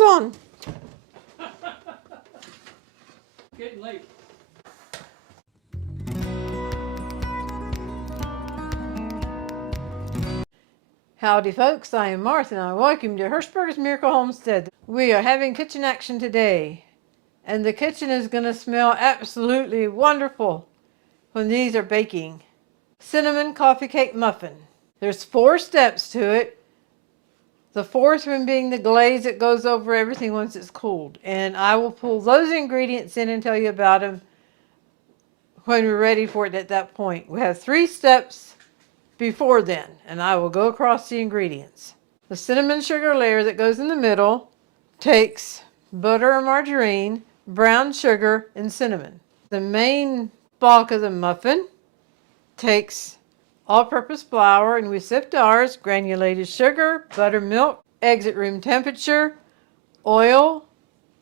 clothes on. Getting late. Howdy folks, I am Martha and I welcome you to Hershberger's Miracle Homestead. We are having kitchen action today and the kitchen is going to smell absolutely wonderful when these are baking. Cinnamon Coffee Cake Muffin. There's 4 steps to it. The 4th one being the glaze that goes over everything once it's cooled. And I will pull those ingredients in and tell you about them when we're ready for it at that point. We have 3 steps before then, and I will go across the ingredients. The cinnamon sugar layer that goes in the middle takes butter or margarine, brown sugar, and cinnamon. The main bulk of the muffin takes all-purpose flour, and we sift ours, granulated sugar, buttermilk, eggs at room temperature, oil,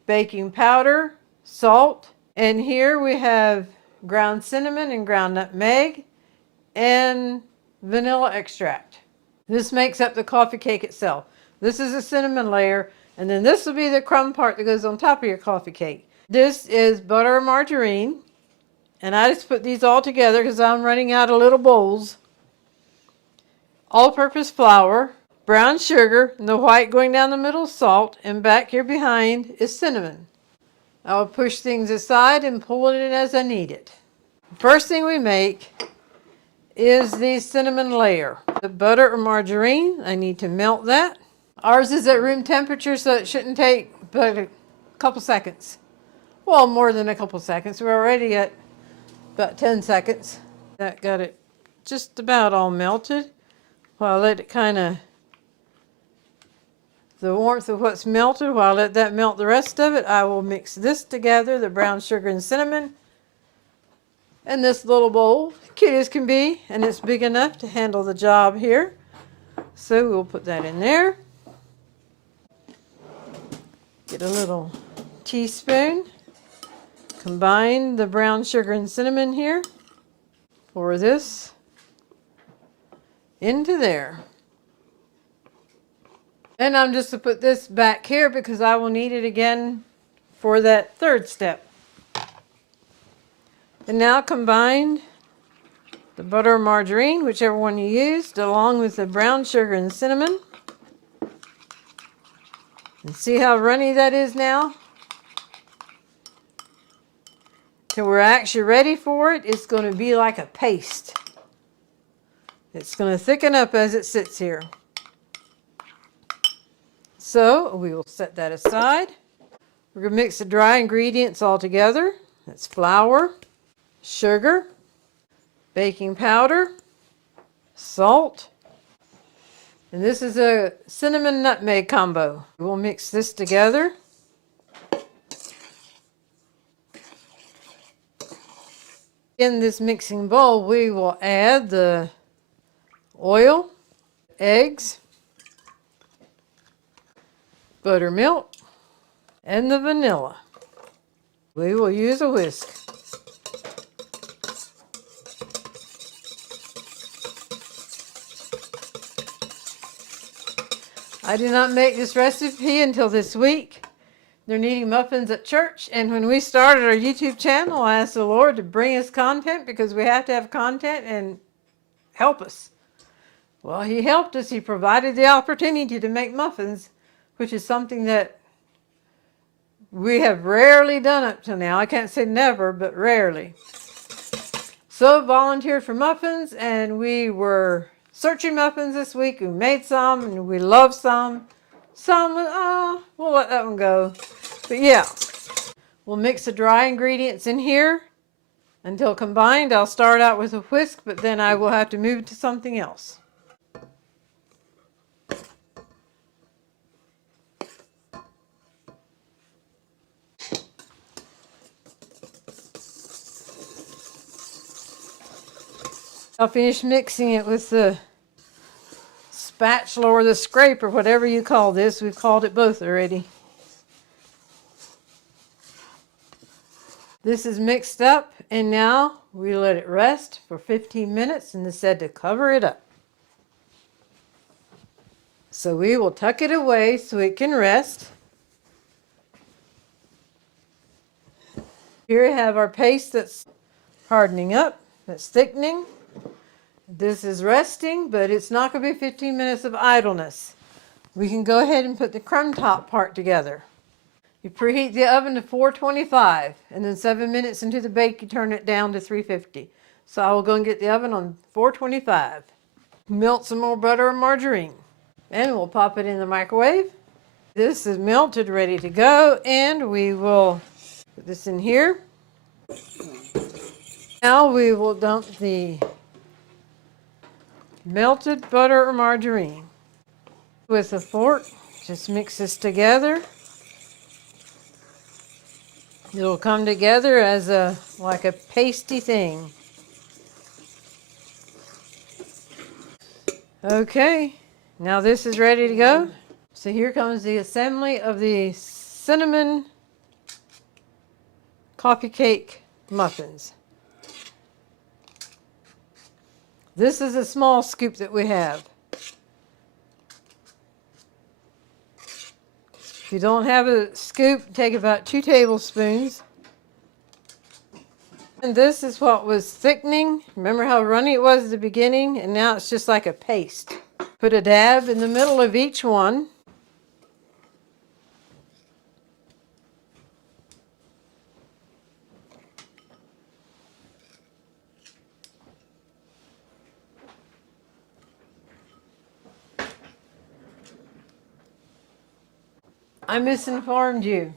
baking powder, salt, and here we have ground cinnamon and ground nutmeg, and vanilla extract. This makes up the coffee cake itself. This is a cinnamon layer, and then this will be the crumb part that goes on top of your coffee cake. This is butter or margarine, and I just put these all together because I'm running out of little bowls. All-purpose flour, brown sugar, and the white going down the middle is salt, and back here behind is cinnamon. I'll push things aside and pull it in as I need it. First thing we make is the cinnamon layer. The butter or margarine, I need to melt that. Ours is at room temperature, so it shouldn't take but a couple seconds. Well, more than a couple seconds. We're already at about 10 seconds. That got it just about all melted. While I let it kind of, the warmth of what's melted, while I let that melt the rest of it, I will mix this together, the brown sugar and cinnamon, and this little bowl, cute as can be, and it's big enough to handle the job here. So we'll put that in there. Get a little teaspoon. Combine the brown sugar and cinnamon here. Pour this into there. And I'm just to put this back here because I will need it again for that 3rd step. And now combine the butter or margarine, whichever one you used, along with the brown sugar and cinnamon. And see how runny that is now? Till we're actually ready for it, it's going to be like a paste. It's going to thicken up as it sits here. So we will set that aside. We're going to mix the dry ingredients all together. That's flour, sugar, baking powder, salt, and this is a cinnamon nutmeg combo. We'll mix this together. In this mixing bowl, we will add the oil, eggs, buttermilk, and the vanilla. We will use a whisk. I did not make this recipe until this week. They're needing muffins at church, and when we started our YouTube channel, I asked the Lord to bring us content because we have to have content and help us. Well, He helped us. He provided the opportunity to make muffins, which is something that we have rarely done up till now. I can't say never, but rarely. So volunteered for muffins, and we were searching muffins this week. We made some, and we love some. Some, we'll let that one go. But yeah, we'll mix the dry ingredients in here until combined. I'll start out with a whisk, but then I will have to move to something else. I'll finish mixing it with the spatula or the scraper, whatever you call this. We've called it both already. This is mixed up, and now we let it rest for 15 minutes and it's said to cover it up. So we will tuck it away so it can rest. Here we have our paste that's hardening up, that's thickening. This is resting, but it's not going to be 15 minutes of idleness. We can go ahead and put the crumb top part together. You preheat the oven to 425, and then 7 minutes into the bake, you turn it down to 350. So I will go and get the oven on 425. Melt some more butter or margarine, and we'll pop it in the microwave. This is melted, ready to go, and we will put this in here. Now we will dump the melted butter or margarine with a fork. Just mix this together. It'll come together as like a pasty thing. Okay, now this is ready to go. So here comes the assembly of the Cinnamon Coffee Cake Muffins. This is a small scoop that we have. If you don't have a scoop, take about 2 tablespoons. And this is what was thickening. Remember how runny it was at the beginning? And now it's just like a paste. Put a dab in the middle of each one. I misinformed you.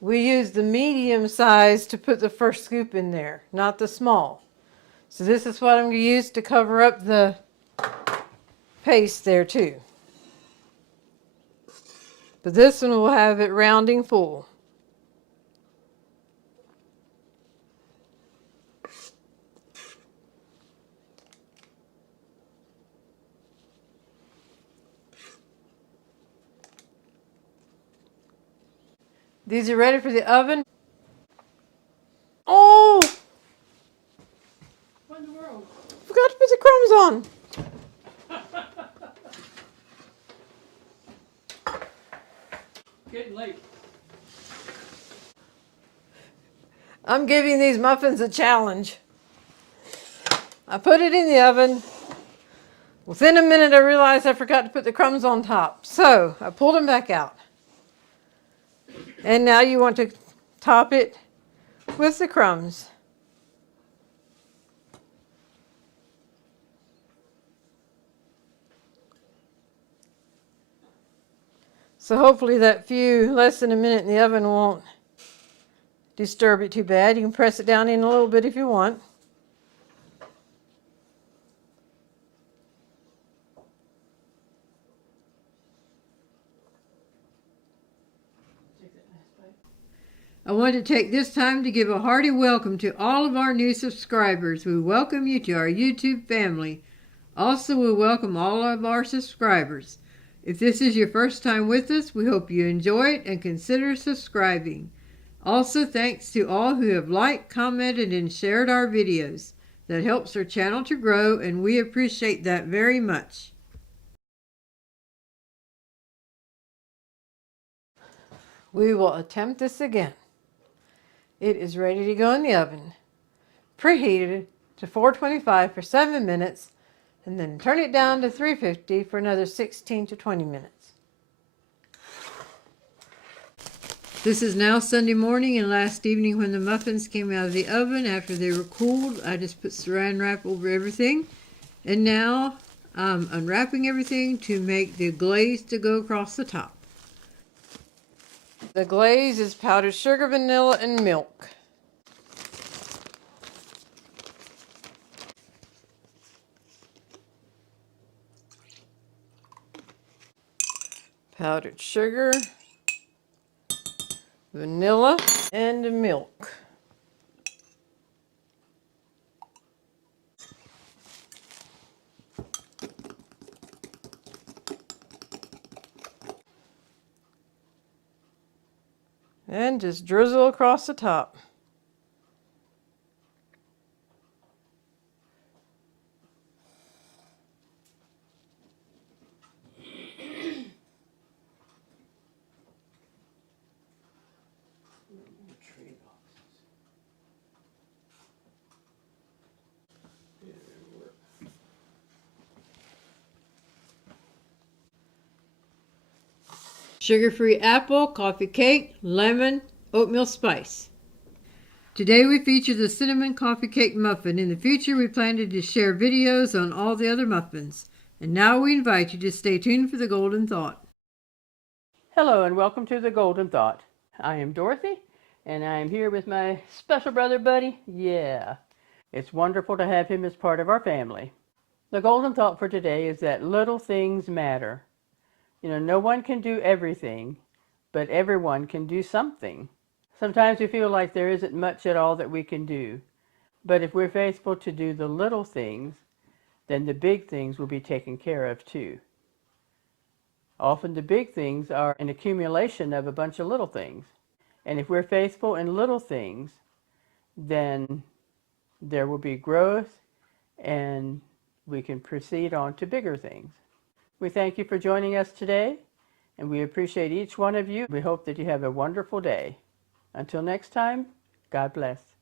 We used the medium size to put the first scoop in there, not the small. So this is what I'm going to use to cover up the paste there too. But this one will have it rounding full. These are ready for the oven. Oh! What in the world? Forgot to put the crumbs on. Getting late. I'm giving these muffins a challenge. I put it in the oven. Within a minute, I realized I forgot to put the crumbs on top. So I pulled them back out. And now you want to top it with the crumbs. So hopefully that few less than a minute in the oven won't disturb it too bad. You can press it down in a little bit if you want. I want to take this time to give a hearty welcome to all of our new subscribers. We welcome you to our YouTube family. Also, we welcome all of our subscribers. If this is your first time with us, we hope you enjoy it and consider subscribing. Also, thanks to all who have liked, commented, and shared our videos. That helps our channel to grow, and we appreciate that very much. We will attempt this again. It is ready to go in the oven. Preheated to 425 for 7 minutes, and then turn it down to 350 for another 16 to 20 minutes. This is now Sunday morning, and last evening when the muffins came out of the oven after they were cooled, I just put saran wrap over everything. And now I'm unwrapping everything to make the glaze to go across the top. The glaze is powdered sugar, vanilla, and milk. Powdered sugar, vanilla, and milk. And just drizzle across the top. sugar-free apple, coffee cake, lemon, oatmeal spice. Today we feature the Cinnamon Coffee Cake Muffin. In the future we plan to share videos on all the other muffins. And now we invite you to stay tuned for the Golden Thought. Hello and welcome to the Golden Thought. I am Dorothy and I am here with my special brother Buddy. Yeah, it's wonderful to have him as part of our family. The Golden Thought for today is that little things matter. No one can do everything, but everyone can do something. Sometimes we feel like there isn't much at all that we can do, but if we're faithful to do the little things, then the big things will be taken care of too. Often the big things are an accumulation of a bunch of little things. And if we're faithful in little things, then there will be growth and we can proceed on to bigger things. We thank you for joining us today, and we appreciate each one of you. We hope that you have a wonderful day. Until next time, God bless.